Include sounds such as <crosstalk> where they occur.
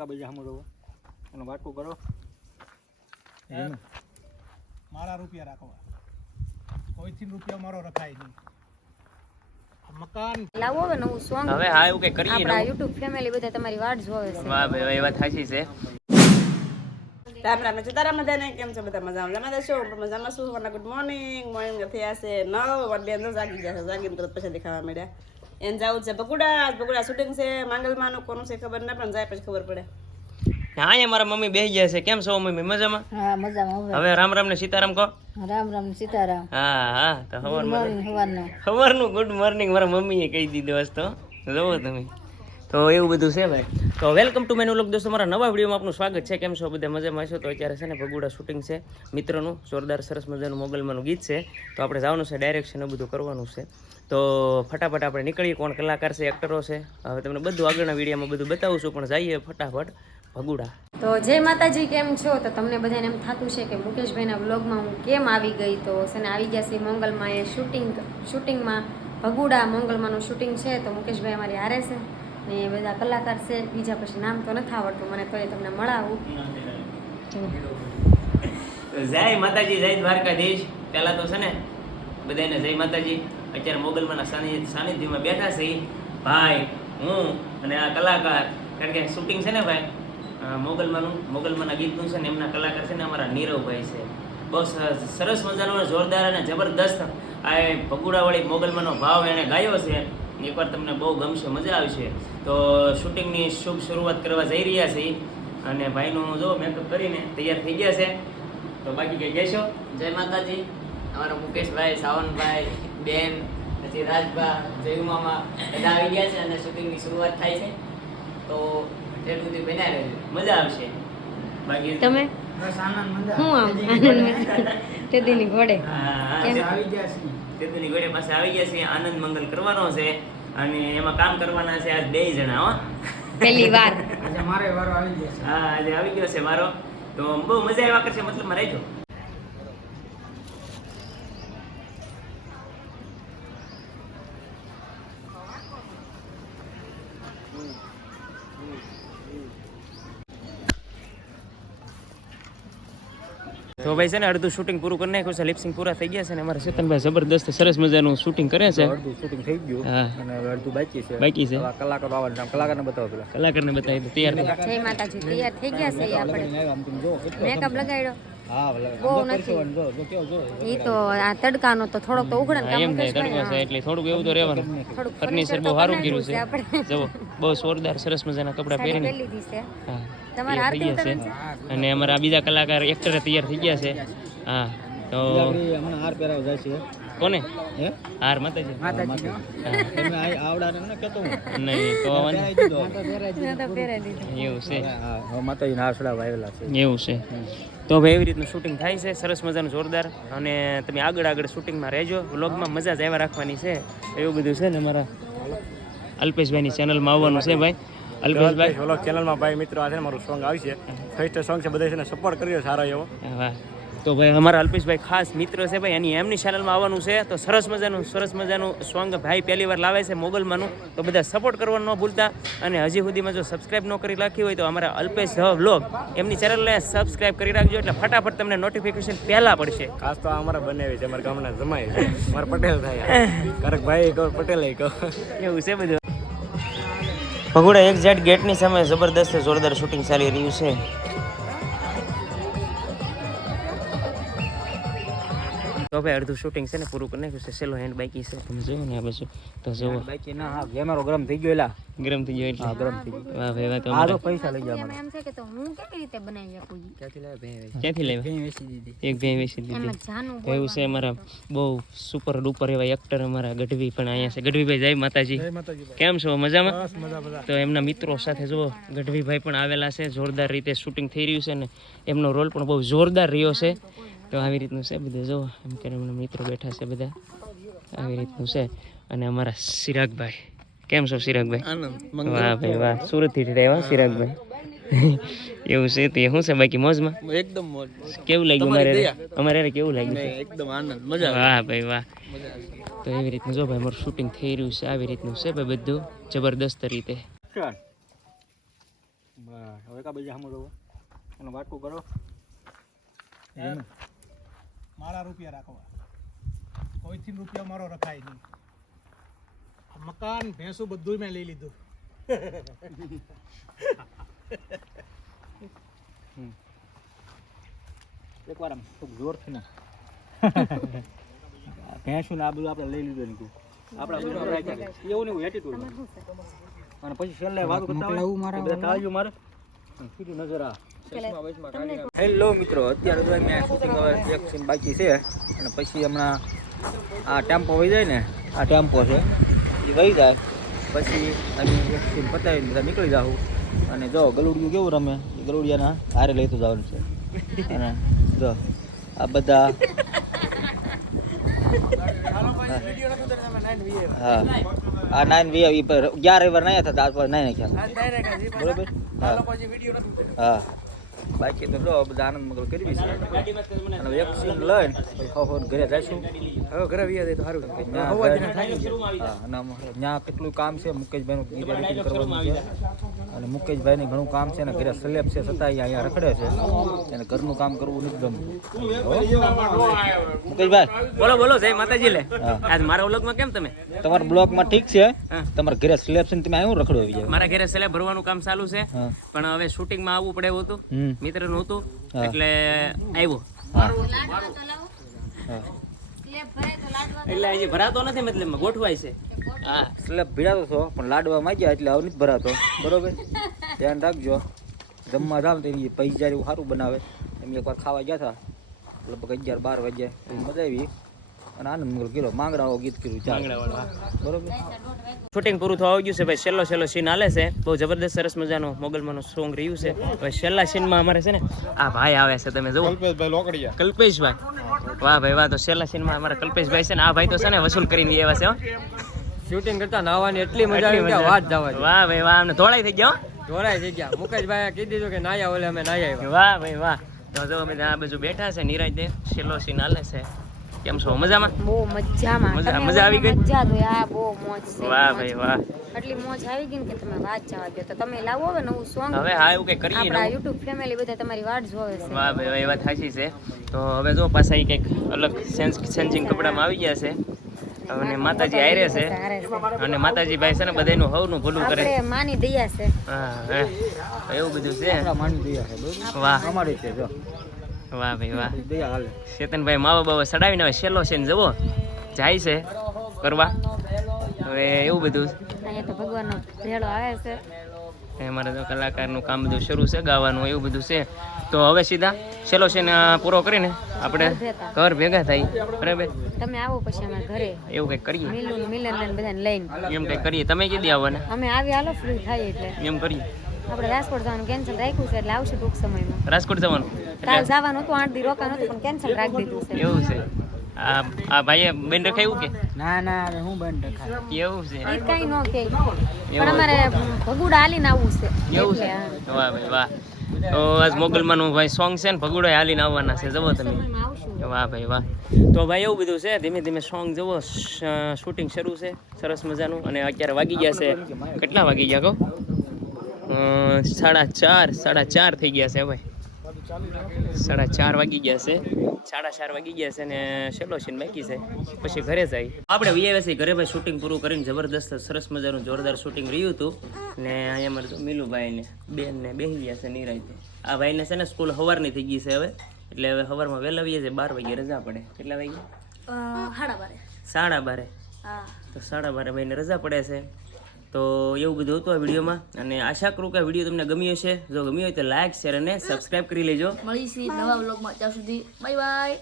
બકા બીજા સામે રહો એનું વાટકું કરો. મારા રૂપિયા રાખવા. કોઈથી રૂપિયા મારો રખાય નહીં. મકાન લાવો હવે નવું સોંગ હવે હા એવું કઈ કરીએ આપણા નવું. યુટ્યુબ ફેમિલી બધા તમારી વાટ જોવે છે. વાહ ભાઈ એ વાત સાચી છે રામ રામ સીતારામ બધાને કેમ છો બધા મજામાં? મજામાં છો મજામાં શું? ગુડ મોર્નિંગ મોર્નિંગ થયા છે નવ. વાગે જાગી જશે જાગીને તરત પછી દેખાવા મળ્યા. એને જવું છે. બગુડા બગુડા શૂટિંગ છે માંગલમાનું કોનું છે ખબર? ના પણ જાય પછી ખબર પડે. હા અહીંયા મારા મમ્મી બેસી ગયા છે. કેમ છો મમ્મી? મજામાં? હા મજામાં હવે રામ રામ ને સીતારામ કહો. રામ રામ સીતારામ. હા હા તો સવારમાં ખબર સવારનું ગુડ મોર્નિંગ મારા મમ્મીએ કહી દીધું હશે તો. જોવો તમે. તો એવું બધું છે ભાઈ. તો વેલકમ ટુ મેનુ લોક દોસ્તો, મારા નવા વિડીયોમાં આપનું સ્વાગત છે. કેમ છો બધા? મજામાં છો તો અત્યારે છે ને ભગુડા શૂટિંગ છે. મિત્રનું જોરદાર સરસ મજાનું મોગલમાંનું ગીત છે. તો આપણે જવાનું છે ડાયરેક્શન બધું કરવાનું છે. તો ફટાફટ આપણે નીકળીએ. કોણ કલાકાર છે એક્ટરો છે? હવે તમને બધું આગળના વિડીયોમાં બધું બતાવું છું, પણ જઈએ ફટાફટ ભગુડા. તો જય માતાજી, કેમ છો? તો તમને બધાને એમ થતું છે કે મુકેશભાઈના વ્લોગમાં હું કેમ આવી ગઈ? તો છે ને આવી ગયા છે મોંગલમાં એ શૂટિંગ શૂટિંગમાં ભગુડા મોંગલમાંનું શૂટિંગ છે. તો મુકેશભાઈ અમારી હારે છે. ને એ બધા કલાકાર છે, બીજા પછી નામ તો નથી આવડતું, મને તો તમને મળાવું. જય માતાજી, જય દ્વારકાધીશ. પહેલાં તો છે ને બધાને જય માતાજી. અત્યારે મોગલમાંના સાનિધ્ય સાનિધ્યમાં બેઠા છે ભાઈ, હું અને આ કલાકાર, કારણ કે શૂટિંગ છે ને ભાઈ મોગલમાંનું, મોગલમાંના ગીતનું છે ને, એમના કલાકાર છે ને, અમારા નીરવભાઈ છે. બહુ સરસ મજાનો જોરદાર અને જબરદસ્ત આ ભગુડાવાળી મોગલમાંનો ભાવ એણે ગાયો છે. એકવાર તમને બહુ ગમશે મજા આવશે. તો શૂટિંગની શુભ શરૂઆત કરવા જઈ રહ્યા છીએ. અને ભાઈનું જો મેકઅપ કરીને તૈયાર થઈ ગયા છે. તો બાકી કંઈ કહેશો? જય માતાજી. અમારા મુકેશભાઈ સાવનભાઈ બેન પછી રાજભા જયુમામા બધા આવી ગયા છે અને શૂટિંગની શરૂઆત થાય છે. તો તે સુધી બન્યા રહેજો. મજા આવશે. બાકી તમે? આમ? આનંદ તેદીની ઘોડે. હા, કેમ? હા, તેતુની ઘોડે પાસે આવી ગયા છે આનંદ મંગલ કરવાનો છે. અને એમાં કામ કરવાના છે આજ બે જણા હો. પહેલી વાર. હા આજે આવી ગયો છે મારો. તો બહુ મજા આવ્યા કરશે મતલબ રહેજો. તો ભાઈ છે ને અડધું શૂટિંગ પૂરું કરી નાખ્યું છે લિપસિંગ પૂરા થઈ ગયા છે ને અમારા ચેતનભાઈ જબરદસ્ત સરસ મજાનું શૂટિંગ કરે છે. અડધું શૂટિંગ થઈ ગયું હા. અને હવે અડધું બાકી છે. બાકી છે. કલાકાર આવવાનું. કલાકારને બતાવો પેલા. કલાકારને બતાવી દો તૈયાર થઈ. જય માતાજી તૈયાર થઈ ગયા છે આપણે. મેકઅપ લગાડ્યો. હા ભલે બહુ જો નથી. પરસેવાનો જો જો કેવો જો એ તો આ તડકાનો તો થોડોક તો ઉઘડે ને હા, એમ થાય મુકેશભાઈ, છે એટલે થોડુંક એવું તો રહેવાનું. ફર્નિચર બહુ સારું કર્યું છે બહુ જોરદાર સરસ મજાના કપડાં પહેરીને. તૈયાર થઈ ગયા છે. અને અમારા બીજા કલાકાર એક્ટર તૈયાર થઈ ગયા છે. હા તો હાર પહેરાવ જાય છે. કોને? હાર માતાજી. હા તમે આ આવડાને ન નહીં તો. એવું છે. હા છે. એવું છે. તો ભાઈ એવી રીતનું શૂટિંગ થાય છે. સરસ મજાનું જોરદાર. અને તમે આગળ આગળ શૂટિંગમાં રહેજો. વ્લોગમાં મજા જ આવ્યા રાખવાની છે. એવું બધું છે ને અમારા અલ્પેશભાઈની ચેનલમાં આવવાનું છે ભાઈ. અલ્પેશભાઈ? વ્લોગ ચેનલમાં ભાઈ મિત્રો આ છે ને મારું સોંગ આવશે ફર્સ્ટ સોંગ છે બધા છે ને સપોર્ટ કર્યો સારો એવો. વાહ. તો ભાઈ અમારા અલ્પેશભાઈ ખાસ મિત્ર છે ભાઈ એની એમની ચેનલમાં આવવાનું છે. તો સરસ મજાનું સરસ મજાનું સોંગ ભાઈ પહેલી વાર લાવે છે મોગલમાંનું તો બધા સપોર્ટ કરવાનું ન ભૂલતા. અને હજી સુધીમાં જો સબસ્ક્રાઇબ ન કરી રાખી હોય તો અમારા અલ્પેશ વ્લોગ એમની ચેનલને સબસ્ક્રાઈબ કરી રાખજો એટલે ફટાફટ તમને નોટિફિકેશન પહેલાં પડશે. ખાસ તો અમારા બનાવી છે અમારા ગામના જમાય છે. અમારા પટેલ થાય. કરક <laughs> ભાઈ કહો પટેલ કહો. એવું છે બધું. ભગોડા એક્ઝેક્ટ ગેટની સામે જબરદસ્ત જોરદાર શૂટિંગ ચાલી રહ્યું છે. તો ભાઈ અડધું શૂટિંગ છે ને પૂરું કરી નાખ્યું છે. સેલો હેન્ડ બાકી છે. તમે ને આ બાજુ? તો જોવો બાકી ના હા કેમેરો ગરમ થઈ ગયો એલા. ગરમ થઈ ગયો હા ગરમ થઈ ગયો. વાહ ભાઈ વાહ તો આ તો પૈસા લઈ ગયા મને એમ છે કે તો હું કેવી રીતે બનાવી શકું? ક્યાંથી લાવ્યા? એક બે વેચી દીધી. એમાં જાનું તો એવું છે અમારા બહુ સુપર ડુપર એવા એક્ટર અમારા ગઢવી પણ અહીંયા છે. ગઢવીભાઈ જય માતાજી. કેમ છો? મજામાં? તો એમના મિત્રો સાથે જુઓ ગઢવીભાઈ પણ આવેલા છે. જોરદાર રીતે શૂટિંગ થઈ રહ્યું છે ને. એમનો રોલ પણ બહુ જોરદાર રહ્યો છે. તો આવી રીતનું છે બધું જુઓ એમ કે મિત્રો બેઠા છે બધા. આવી રીતનું છે. અને અમારા સિરાગભાઈ. કેમ છો સિરાગભાઈ? વાહ ભાઈ વાહ. સુરતથી રહેવા સિરાગભાઈ. એવું છે તે શું છે બાકી મોજમાં? એકદમ મોજ કેવું લાગ્યું અમારે અમારે કેવું લાગ્યું? એકદમ આનંદ મજા વાહ ભાઈ વાહ. તો એવી રીતનું જો ભાઈ મારું શૂટિંગ થઈ રહ્યું છે. આવી રીતનું છે ભાઈ બધું જબરદસ્ત રીતે. હા હવે કા બીજા સામું એનો વાટકું કરો. મારા રૂપિયા રાખવા. કોઈથી રૂપિયા મારો રખાય નહીં. મકાન ભેંસું બધું મેં લઈ લીધું. એકવાર આમ થોડુંક જોરથી ના. ભેંસું ને આ બધું આપણે લઈ લીધું નીકળું આપણા. એવું નહીં એટીટ્યુડ અને પછી છેલ્લે વાતો મારે નજર આ. હેલો મિત્રો અત્યારે તો મેં શૂટિંગ હવે એક સીન બાકી છે અને પછી હમણાં આ ટેમ્પો વહી જાય ને આ ટેમ્પો છે એ વહી જાય. પછી અમે એક સીન પતાવીને બધા નીકળી જાઉં અને જો ગલુડિયું કેવું રમે? એ ગલુડિયાના હારે લઈ તો જવાનું છે. અને જો આ બધા હા. આ નાઇન વી આવી પર અગિયાર રવિવાર નહીં થતા આજ પર નહીં નાખ્યા. બરોબર? હા હા. બાકી તો જો બધા આનંદ મંગળ કરવી છે. અને હવે એક સીન લઈને ખબર ઘરે જઈશું. હવે ઘરે વી જાય. તો સારું અને ત્યાં કેટલું કામ છે મુકેશભાઈનું ગીત એડિટિંગ કરવાનું છે. અને મુકેશભાઈને ઘણું કામ છે અને ઘરે સ્લેબ છે છતાં અહીંયા રખડે છે. અને ઘરનું કામ કરવું નથી ગમતું. મુકેશભાઈ. બોલો બોલો જય માતાજી લે. આજ મારા વ્લોગમાં કેમ તમે? તમારા બ્લોકમાં ઠીક છે. તમારે ઘરે સ્લેબ છે ને તમે આવ્યું રખડો આવી જાય મારા ઘરે સેલે ભરવાનું કામ ચાલુ છે. પણ હવે શૂટિંગમાં આવવું પડે એવું હતું. હમ મિત્રનું એટલે આવ્યો. એટલે હજી ભરાતો નથી મતલબ ગોઠવાય છે. હા સ્લેબ ભીડાતો છો પણ લાડવા માંગ્યા એટલે હવે નથી ભરાતો. બરોબર? ધ્યાન રાખજો. જમવા જાવ તો પૈસા એવું સારું બનાવે. એમ એકવાર ખાવા ગયા હતા લગભગ અગિયાર બાર વાગ્યા. મજા આવી. અને આનંદ મંગળ કર્યો માંગડાઓ ગીત કર્યું ચાલ. બરોબર? શૂટિંગ પૂરું થવા ગયું છે ભાઈ છેલ્લો છેલ્લો સીન હાલે છે. બહુ જબરદસ્ત સરસ મજાનો મોગલમાંનો સોંગ રહ્યું છે. હવે છેલ્લા સીનમાં અમારે છે ને આ ભાઈ આવે છે તમે જુઓ. કલ્પેશભાઈ વાહ ભાઈ વાહ તો છેલ્લા સીનમાં અમારા કલ્પેશભાઈ છે ને આ ભાઈ તો છે ને વસૂલ કરીને એવા છે શૂટિંગ કરતા નાવાની એટલી મજા આવી કે વાત જવા વાહ ભાઈ વાહ અમને ધોળાઈ થઈ ગયા ધોળાઈ થઈ ગયા. મુકેશભાઈ કીધી દીધું કે નાયા ઓલે અમે નાયા વાહ ભાઈ વાહ. તો જો અમે આ બાજુ બેઠા છે નિરાંતે. છેલ્લો સીન હાલે છે. કેમ છો? મજામાં? બહુ મજામાં. મજા- મજા આવી ગઈ? મજા તો આ બહુ મોજ છે. વાહ ભાઈ વાહ. એટલી મોજ આવી ગઈ કે તમે વાત જવા દો તો તમે લાવો હવે નવું સોંગ હવે હા એવું કઈ કરીએ આપણા YouTube યુટ્યુબ ફેમિલી બધા તમારી વાટ જોવે છે. વાહ ભાઈ વાહ, એ વાત સાચી છે. તો હવે જો પાછા એક એક અલગ સેન્સ સેન્સિંગ કપડામાં આવી ગયા છે. અને માતાજી હારે છે. અને માતાજી ભાઈ છે ને બધાનું હવનું ભૂલું કરે છે. માની દયા છે. હા એવું બધું છે. માની દયા છે વાહ. અમારી છે જો. વાહ ભાઈ વાહ. <laughs> ચેતનભાઈ માવા બાવા સડાવીને હવે છેલ્લો છે ને જવો જાય છે કરવા. હવે એવું બધું. ભગવાનનો ભેળો આવે છે. અમારે તો કલાકારનું કામ બધું શરૂ છે ગાવાનું એવું બધું છે. તો હવે સીધા છેલ્લો છે ને પૂરો કરીને આપણે ઘર ભેગા થાય. બરાબર? તમે આવો પછી અમે ઘરે. એવું કંઈક કરીએ. મિલન બધાને લઈને. એમ કંઈક કરીએ. તમે કીધી આવવાને અમે આવી હાલો ફ્રી થાય એટલે. એમ કરીએ. આપણે રાજકોટ જવાનું કેન્સલ રાખ્યું છે એટલે આવશે ટૂંક સમયમાં. રાજકોટ જવાનું? કાલ જવાનું હતું આઠ દી રોકાણ હતું પણ કેન્સલ રાખી દીધું છે. એવું છે. આ આ ભાઈએ બેન રખાયું કે? ના ના હવે હું બેન રખાય. એવું છે. એ કઈ ન કે પણ અમારે ભગુડા હાલીને આવવું છે. એવું છે. વાહ ભાઈ વાહ. તો આજ મોગલમાંનું ભાઈ સોંગ છે ને ભગુડો હાલીને આવવાના છે. જવો તમે. વાહ ભાઈ વાહ. તો ભાઈ એવું બધું છે. ધીમે ધીમે સોંગ જવો શૂટિંગ શરૂ છે. સરસ મજાનું. અને અત્યારે વાગી ગયા છે. કેટલા વાગી ગયા કહો? સાડા ચાર સાડા ચાર થઈ ગયા છે ભાઈ. સાડા ચાર વાગી ગયા છે. સાડા ચાર વાગી ગયા છે ને છેલ્લો સીન બાકી છે. પછી ઘરે જાય. આપણે વીઆઈએસી ઘરે ભાઈ શૂટિંગ પૂરું કરીને જબરદસ્ત સરસ મજાનું જોરદાર શૂટિંગ રહ્યું હતું. ને અહીંયા મારે તો મિલુભાઈ ને બેન ને બેસી ગયા છે નિરાયતે. આ ભાઈને છે ને સ્કૂલ સવારની થઈ ગઈ છે હવે. એટલે હવે સવારમાં વહેલા આવીએ છીએ બાર વાગે રજા પડે. કેટલા વાગે? સાડા બારે. તો સાડા બારે ભાઈને રજા પડે છે. તો એવું બધું હતું આ વિડીયોમાં. અને આશા કરું કે આ વીડિયો તમને ગમ્યો છે જો ગમ્યો હોય તો લાઈક શેર અને સબસ્ક્રાઈબ કરી લેજો. મળીશું નવા બ્લોગમાં ત્યાં સુધી બાય બાય